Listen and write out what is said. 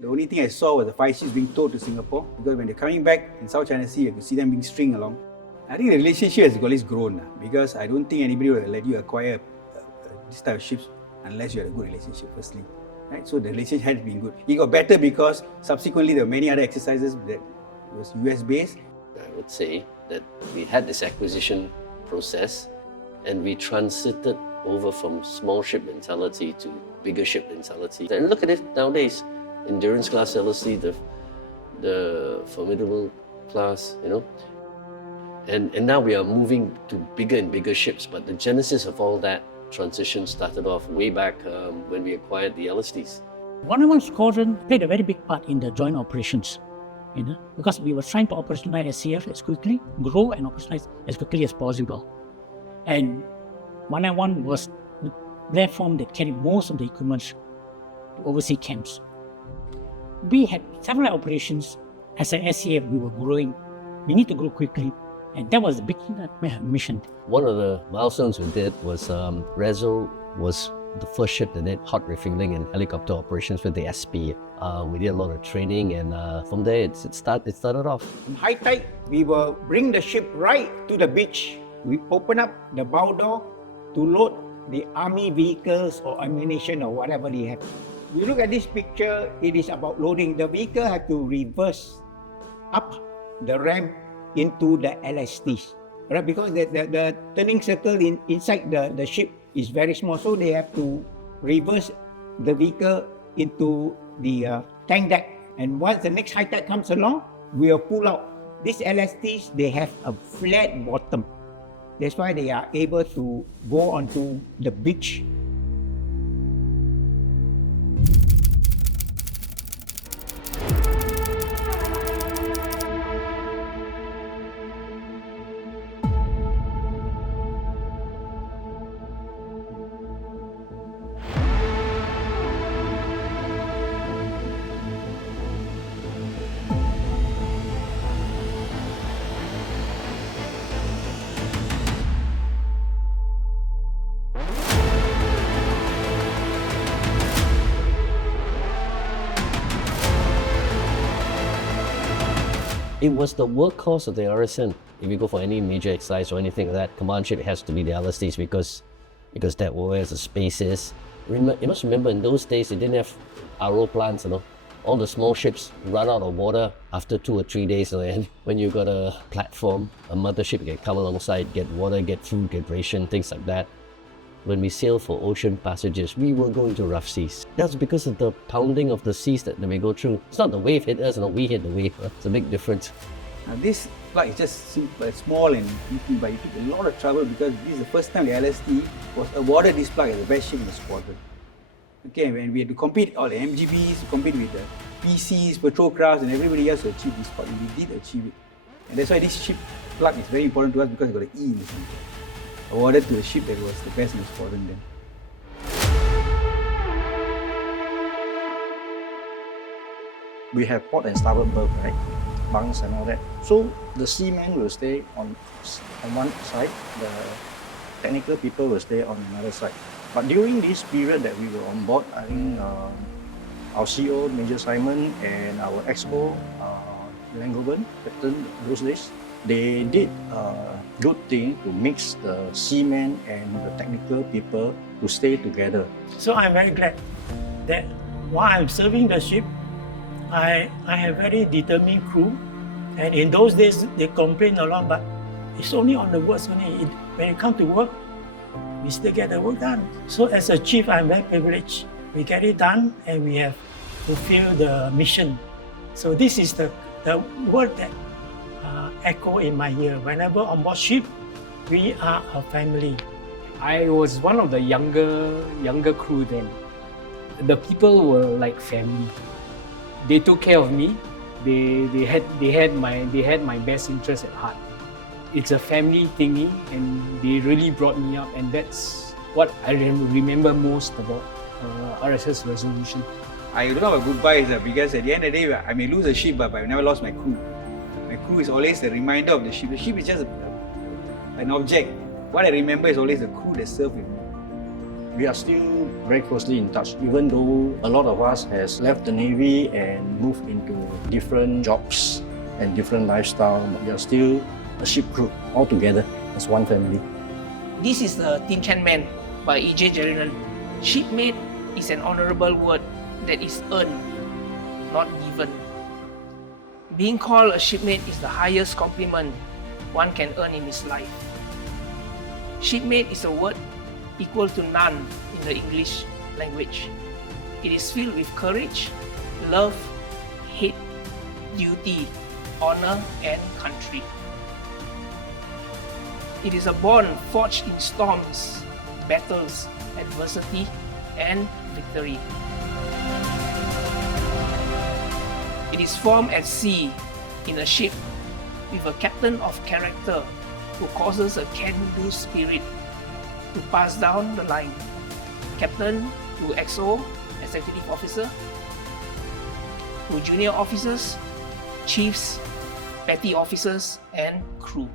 The only thing I saw was the 5 ships being towed to Singapore, because when they're coming back in South China Sea, you could see them being stringed along. I think the relationship has always grown, because I don't think anybody will let you acquire this type of ships unless you have a good relationship firstly. Right? So the relationship had been good. It got better because subsequently there were many other exercises that was US based. I would say that we had this acquisition process and we transited over from small ship mentality to bigger ship mentality. And look at it nowadays, endurance class LST, the formidable class, and now we are moving to bigger and bigger ships. But the genesis of all that transition started off way back when we acquired the LSTs. 101 Squadron played a very big part in the joint operations, because we were trying to operationalize SCF as quickly, grow and operationalize as quickly as possible. And 191 was the platform that carried most of the equipment to overseas camps. We had several operations. As an SCF, we were growing. We need to grow quickly, and that was the big mission. One of the milestones we did was Rezo was the first ship that did hot refueling and helicopter operations with the SP. We did a lot of training, and from there it started off. In high tide, we will bring the ship right to the beach. We open up the bow door to load the army vehicles or ammunition or whatever they have. You look at this picture, it is about loading. The vehicle have to reverse up the ramp into the LSTs, right? Because the turning circle inside the ship is very small, so they have to reverse the vehicle into the tank deck. And once the next high tide comes along, we will pull out. These LSTs, they have a flat bottom. That's why they are able to go onto the beach. It was the workhorse of the RSN. If you go for any major exercise or anything like that, command ship has to be the LSTs because that where the space is. You must remember, in those days, they didn't have RO plants, All the small ships run out of water after 2 or 3 days, and when you got a platform, a mothership can come alongside, get water, get food, get ration, things like that. When we sail for ocean passages, we will go into rough seas. That's because of the pounding of the seas that we go through. It's not the wave hit us, we hit the wave. It's a big difference. Now this plug is just simple, small and easy, but it took a lot of trouble because this is the first time the LST was awarded this plug as the best ship in the squadron. Okay, when we had to compete all the MGBs, to compete with the PCs, patrol crafts, and everybody else to achieve this plug, and we did achieve it. And that's why this ship plug is very important to us because it got an E in the center. Awarded to a ship that was the best in the squadron then. We have port and starboard berth, right? Bunks and all that. So the seamen will stay on one side, the technical people will stay on another side. But during this period that we were on board, I think our CEO, Major Simon, and our XO, Langovan, Captain, those days, they did a good thing to mix the seamen and the technical people to stay together. So I'm very glad that while I'm serving the ship, I have very determined crew. And in those days, they complain a lot, but it's only on the words only. When it comes to work, we still get the work done. So as a chief, I'm very privileged. We get it done and we have fulfilled the mission. So this is the word that echo in my ear. Whenever on board ship, we are a family. I was one of the younger crew then. The people were like family. They took care of me. They had my best interest at heart. It's a family thingy, and they really brought me up, and that's what I remember most about RSS Resolution. I don't know about goodbyes because at the end of the day, I may lose a ship, but I never lost my crew. My crew is always a reminder of the ship. The ship is just an object. What I remember is always the crew that served with me. we are still very closely in touch, even though a lot of us has left the Navy and moved into different jobs and different lifestyle. But we are still a ship crew all together as one family. This is the Tin Can Man by E.J. Jerinan. Shipmate is an honorable word that is earned, not given. Being called a shipmate is the highest compliment one can earn in his life. Shipmate is a word equal to none in the English language. It is filled with courage, love, hate, duty, honor, and country. It is a bond forged in storms, battles, adversity, and victory. It is formed at sea in a ship with a captain of character who causes a can-do spirit to pass down the line. Captain to XO, executive officer, to junior officers, chiefs, petty officers, and crew.